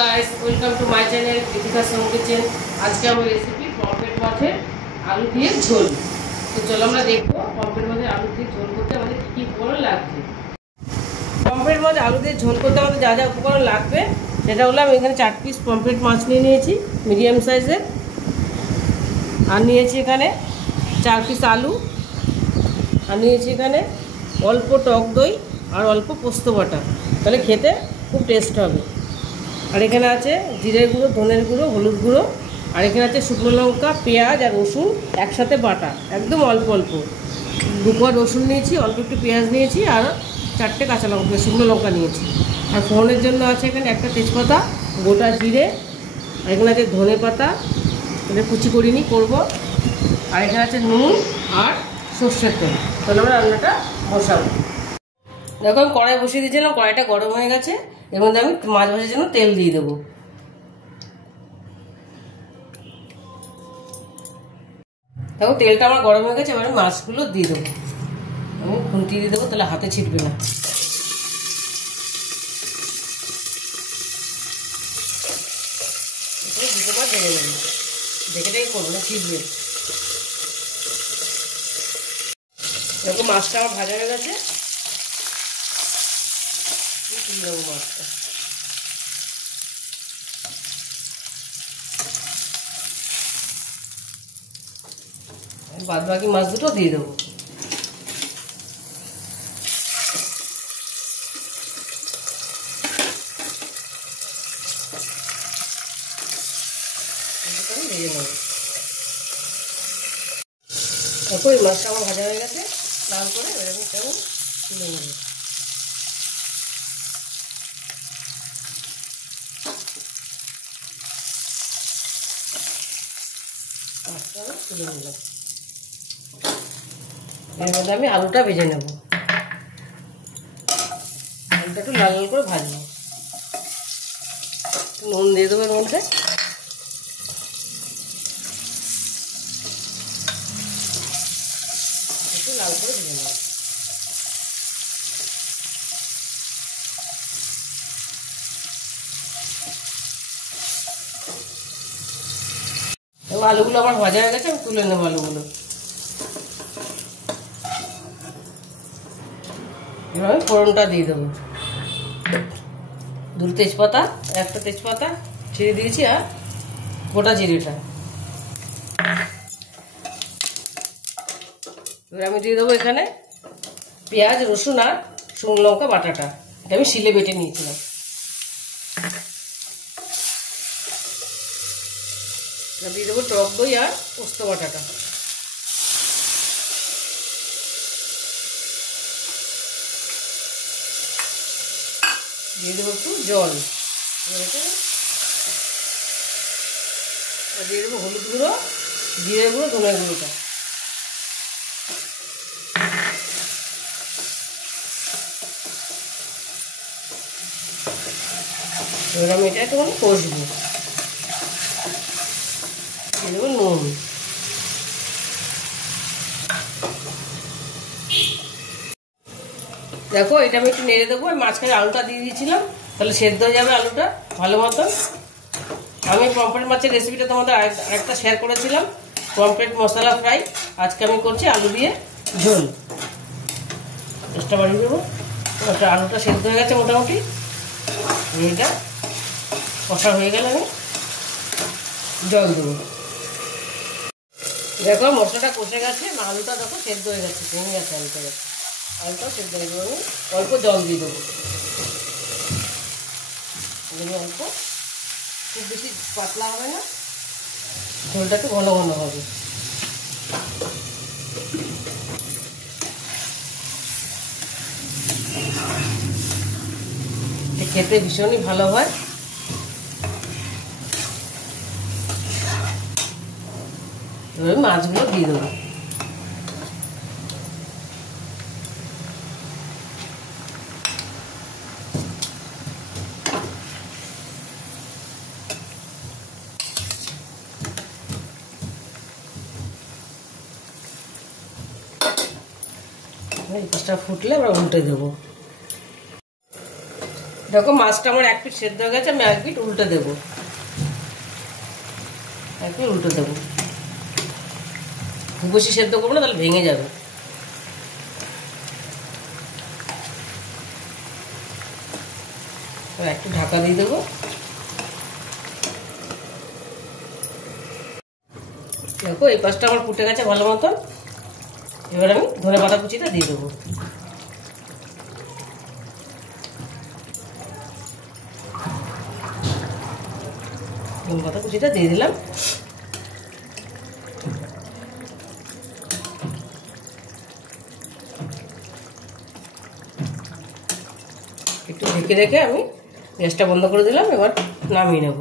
Guys, welcome to my channel Kritika Som kitchen. আজকে আমার recipe pomfret মাছের আলু দিয়ে ঝোল। তো চলো আমরা দেখবো পমফ্রেট মাছের আলু দিয়ে ঝোল করতে আমাদের কী কী উপকরণ লাগছে। পমফ্রেট মাছ আলু দিয়ে ঝোল করতে আমাদের যা যা উপকরণ লাগবে সেটা হলো, আমি এখানে 4 পিস পমফ্রেট মাছ নিয়ে নিয়েছি মিডিয়াম সাইজের, আর নিয়েছি এখানে 4 পিস আলু, আর নিয়েছি এখানে অল্প টক দই আর অল্প পোস্ত বাটা, তাহলে খেতে খুব টেস্ট হবে। আর এখানে আছে জিরের গুঁড়ো, ধনের গুঁড়ো, হলুদ গুঁড়ো, আর এখানে আছে শুকনো লঙ্কা, পেঁয়াজ আর রসুন একসাথে বাটা, একদম অল্প অল্প। 2 কোয়া রসুন নিয়েছি, অল্প একটু পেঁয়াজ নিয়েছি, আর 4টে কাঁচা লঙ্কা, শুকনো লঙ্কা নিয়েছি। আর ফোড়নের জন্য আছে এখানে একটা তেজপাতা, গোটা জিরে, আর এখানে আছে ধনে পাতা, এটা কুচি করিনি, করবো। আর এখানে আছে নুন আর সর্ষের তেল। তাহলে আমরা রান্নাটা বসাবো। দেখো আমি কড়াই বসিয়ে দিয়েছিলাম, কড়াইটা গরম হয়ে গেছে। এর মধ্যে আমি মাছ ভাজার জন্য তেল দিয়ে দেবো। দেখো তেলটা আমার গরম হয়ে গেছে, এবার আমি মাছগুলো দিয়ে দেবো। আমি খুন্তি দিয়ে দেবো, তাহলে হাতে ছিটবে না। দুটো মাছ ভেজে নেবো, দেখে করবো না, ছিটবে। দেখো মাছটা আমার ভাজা হয়ে গেছে, তুলে দেবো মাছটা। বাদ বাকি মাছ দুটো দিয়ে দেবো। ভেজে নেব। দেখো এই মাছটা আমার ভাজা হয়ে গেছে লাল করে, এরকম কেমন তুলে নেব। মাছটা তুলে নিলাম। এর মধ্যে আমি আলুটা ভেজে নেব। আলুটা একটু লাল লাল করে ভাজবো। নুন দিয়ে দেবো এর মধ্যে। একটু লাল করে ভেজে নেব। এবং আলুগুলো আমার ভাজা হয়ে গেছে, আমি তুলে নেবো আলুগুলো। এবার আমি ফোড়নটা দিয়ে দেবো। 2 তেজপাতা, একটা তেজপাতা ছিঁড়ে দিয়েছি, আর গোটা জিরেটা। এবার আমি দিয়ে দেবো এখানে পেঁয়াজ, রসুন আর শুকনো লঙ্কা বাটাটা, এটা আমি শিলে বেটে নিয়েছিলাম। দিয়ে দেবো টক দই আর পোস্ত বাটাটা। দিয়ে দেবো একটু জল, দিয়ে দেবো হলুদ গুঁড়ো, জিরে গুঁড়ো, ধনে গুঁড়োটা। এবার আমি এটা একটু কষবো। দিয়ে দেবো নুন। দেখো এটা আমি একটু নেড়ে দেবো। মাঝখানে আলুটা দিয়ে দিয়েছিলাম, তাহলে সেদ্ধ হয়ে যাবে আলুটা ভালো মতন। আমি পমফ্রেট মাছের রেসিপিটা তোমাদের আরেকটা শেয়ার করেছিলাম, পমফ্রেট মশলা ফ্রাই। আজকে আমি করছি আলু দিয়ে ঝোল। চেষ্টা বাড়িয়ে দেবো। আলুটা সেদ্ধ হয়ে গেছে মোটামুটি। এটা কষা হয়ে গেলে আমি জল দেবো। দেখো মশলাটা কষে গেছে, আলুটা দেখো সেদ্ধ হয়ে গেছে, ভেঙে গেছে আলুটা। আলুটাও সেদ্ধ হয়ে দেবো। আমি অল্প জল দিয়ে দেবো, অল্প, খুব বেশি পাতলা হবে না, ঝোলটা একটু ঘন ঘন হবে। খেতে ভীষণই ভালো হয়। এবার মাছগুলো দিয়ে দেবো। এই পাঁচটা ফুটলে আবার উল্টে দেবো। দেখো মাছটা আমার এক পিঠ সেদ্ধ হয়ে গেছে, আমি এক পিঠ উল্টে দেবো, এক পিঠ উল্টে দেবো। খুব বেশি সেদ্ধ করবো না, তাহলে ভেঙে যাবে। একটু ঢাকা দিয়ে দেবো। দেখো এই পাশটা আমার ফুটে গেছে ভালো মতন। এবার আমি ধনেপাতা কুচিটা দিয়ে দেবো। ধনেপাতা কুচিটা দিয়ে দিলাম। একটু ঢেকে রেখে আমি গ্যাসটা বন্ধ করে দিলাম। এবার নামিয়ে নেব।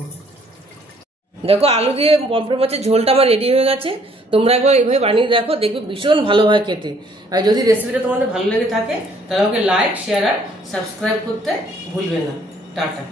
দেখো আলু দিয়ে পমফ্রেট মাছের ঝোলটা আমার রেডি হয়ে গেছে। তোমরা একবার এইভাবে বানিয়ে দেখো, দেখবে ভীষণ ভালো হয় খেতে। আর যদি রেসিপিটা তোমাদের ভালো লেগে থাকে তাহলে আমাকে লাইক, শেয়ার আর সাবস্ক্রাইব করতে ভুলবে না। টাটা।